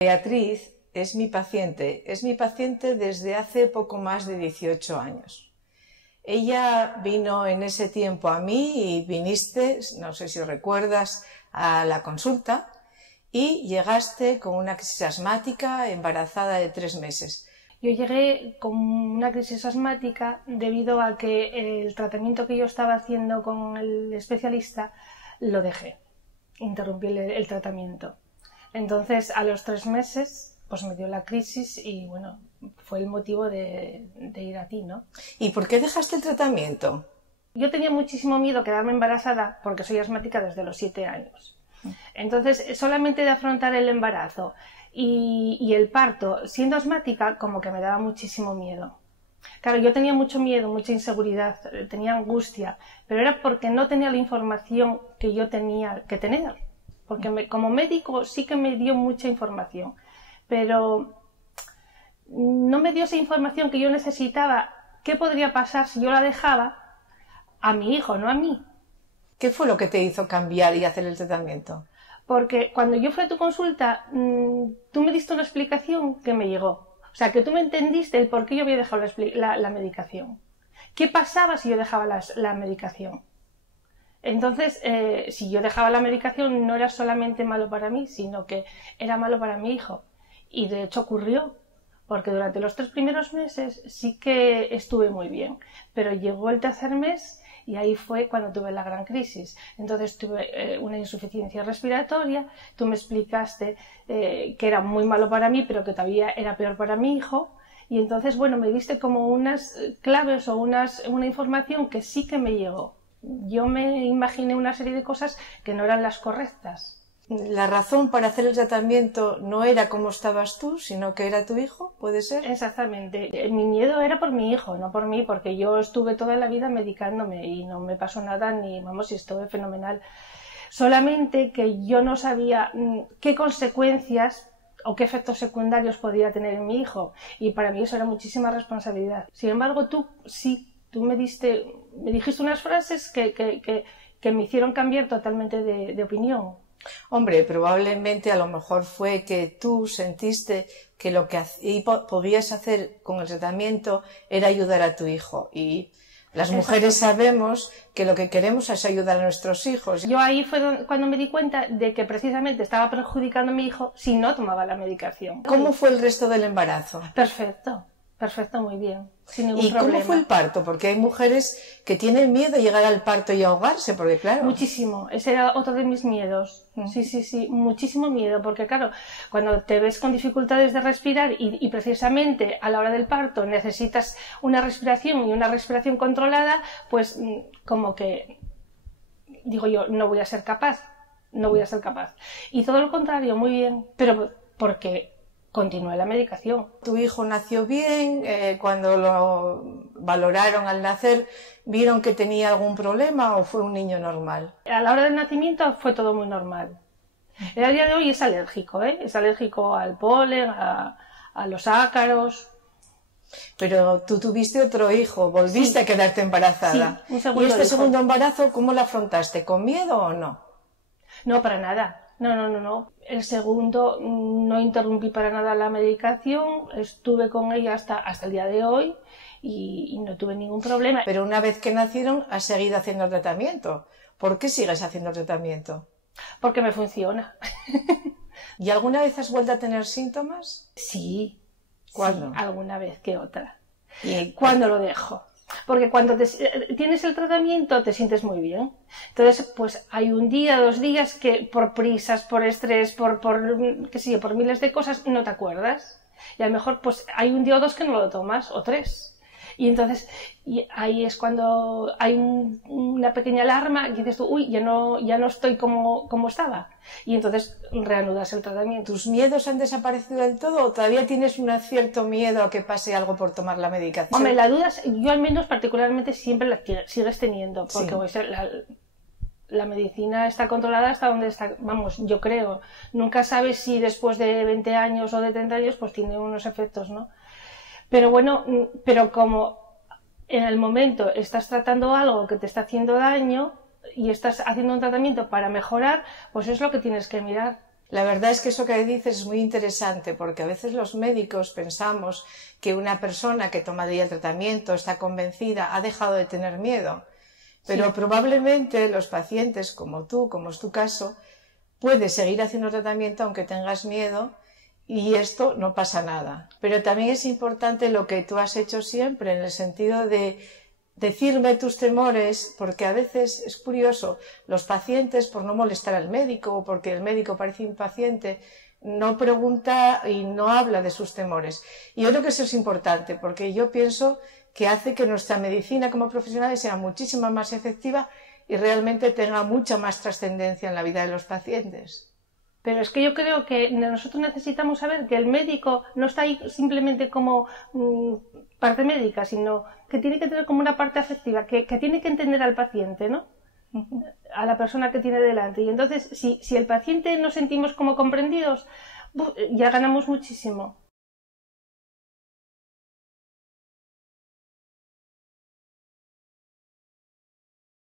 Beatriz es mi paciente desde hace poco más de 18 años. Ella vino en ese tiempo a mí y viniste, no sé si recuerdas, a la consulta y llegaste con una crisis asmática embarazada de 3 meses. Yo llegué con una crisis asmática debido a que el tratamiento que yo estaba haciendo con el especialista lo dejé, interrumpí el tratamiento. Entonces, a los 3 meses, pues me dio la crisis y, bueno, fue el motivo de ir a ti, ¿no? ¿Y por qué dejaste el tratamiento? Yo tenía muchísimo miedo a quedarme embarazada porque soy asmática desde los 7 años. Entonces, solamente de afrontar el embarazo y el parto, siendo asmática, como que me daba muchísimo miedo. Claro, yo tenía mucho miedo, mucha inseguridad, tenía angustia, pero era porque no tenía la información que yo tenía que tener. Porque como médico sí que me dio mucha información, pero no me dio esa información que yo necesitaba. ¿Qué podría pasar si yo la dejaba a mi hijo, no a mí? ¿Qué fue lo que te hizo cambiar y hacer el tratamiento? Porque cuando yo fui a tu consulta, tú me diste una explicación que me llegó. O sea, que tú me entendiste el por qué yo había dejado la medicación. ¿Qué pasaba si yo dejaba la medicación? Entonces, si yo dejaba la medicación, no era solamente malo para mí, sino que era malo para mi hijo. Y de hecho ocurrió, porque durante los 3 primeros meses sí que estuve muy bien, pero llegó el tercer mes y ahí fue cuando tuve la gran crisis. Entonces tuve una insuficiencia respiratoria, tú me explicaste que era muy malo para mí, pero que todavía era peor para mi hijo. Y entonces, bueno, me diste como unas claves o una información que sí que me llegó. Yo me imaginé una serie de cosas que no eran las correctas. ¿La razón para hacer el tratamiento no era cómo estabas tú, sino que era tu hijo? ¿Puede ser? Exactamente. Mi miedo era por mi hijo, no por mí, porque yo estuve toda la vida medicándome y no me pasó nada, ni, vamos, y estuve fenomenal. Solamente que yo no sabía qué consecuencias o qué efectos secundarios podía tener en mi hijo, y para mí eso era muchísima responsabilidad. Sin embargo, tú me dijiste unas frases que me hicieron cambiar totalmente de opinión. Hombre, probablemente a lo mejor fue que tú sentiste que lo que podías hacer con el tratamiento era ayudar a tu hijo, y las mujeres sabemos que lo que queremos es ayudar a nuestros hijos. Yo ahí fue cuando me di cuenta de que precisamente estaba perjudicando a mi hijo si no tomaba la medicación. ¿Cómo fue el resto del embarazo? Perfecto. Perfecto, muy bien, sin ningún problema. ¿Y cómo fue el parto? Porque hay mujeres que tienen miedo a llegar al parto y ahogarse, porque claro... Muchísimo, ese era otro de mis miedos. Sí, muchísimo miedo, porque claro, cuando te ves con dificultades de respirar y precisamente a la hora del parto necesitas una respiración y una respiración controlada, pues como que, digo yo, no voy a ser capaz. Y todo lo contrario, muy bien, pero porque... continué la medicación. ¿Tu hijo nació bien? Cuando lo valoraron al nacer, ¿vieron que tenía algún problema o fue un niño normal? A la hora del nacimiento fue todo muy normal. El día de hoy es alérgico, es alérgico al polen, a los ácaros. Pero tú tuviste otro hijo, volviste a quedarte embarazada. Sí, un segundo ¿Y este hijo. segundo embarazo cómo lo afrontaste? ¿Con miedo o no? No, para nada. No. El segundo no interrumpí para nada la medicación, estuve con ella hasta el día de hoy y no tuve ningún problema. Pero una vez que nacieron, has seguido haciendo el tratamiento. ¿Por qué sigues haciendo el tratamiento? Porque me funciona. ¿Y alguna vez has vuelto a tener síntomas? Sí. ¿Cuándo? Sí, alguna vez que otra. ¿Y cuándo lo dejo? Porque cuando tienes el tratamiento te sientes muy bien. Entonces, pues hay un día, 2 días que por prisas, por estrés, por miles de cosas no te acuerdas. Y a lo mejor pues hay un día o 2 que no lo tomas, o 3. Y entonces ahí es cuando hay una pequeña alarma y dices tú, uy, ya no estoy como estaba. Y entonces reanudas el tratamiento. ¿Tus miedos han desaparecido del todo o todavía tienes un cierto miedo a que pase algo por tomar la medicación? Hombre, la duda, yo al menos particularmente siempre la sigues teniendo, porque sí. La medicina está controlada hasta donde está, vamos, yo creo. Nunca sabes si después de 20 años o de 30 años pues tiene unos efectos, ¿no? Pero bueno, pero como en el momento estás tratando algo que te está haciendo daño y estás haciendo un tratamiento para mejorar, pues es lo que tienes que mirar. La verdad es que eso que dices es muy interesante porque a veces los médicos pensamos que una persona que tomaría el tratamiento, está convencida, ha dejado de tener miedo, pero sí, probablemente los pacientes como tú, como es tu caso, puedes seguir haciendo tratamiento aunque tengas miedo y esto no pasa nada. Pero también es importante lo que tú has hecho siempre en el sentido de decirme tus temores, porque a veces es curioso, los pacientes, por no molestar al médico o porque el médico parece impaciente, no pregunta y no habla de sus temores. Y yo creo que eso es importante, porque yo pienso que hace que nuestra medicina como profesionales sea muchísimo más efectiva y realmente tenga mucha más trascendencia en la vida de los pacientes. Pero es que yo creo que nosotros necesitamos saber que el médico no está ahí simplemente como parte médica, sino que tiene que tener como una parte afectiva, que tiene que entender al paciente, ¿no? A la persona que tiene delante. Y entonces, si el paciente nos sentimos como comprendidos, ya ganamos muchísimo.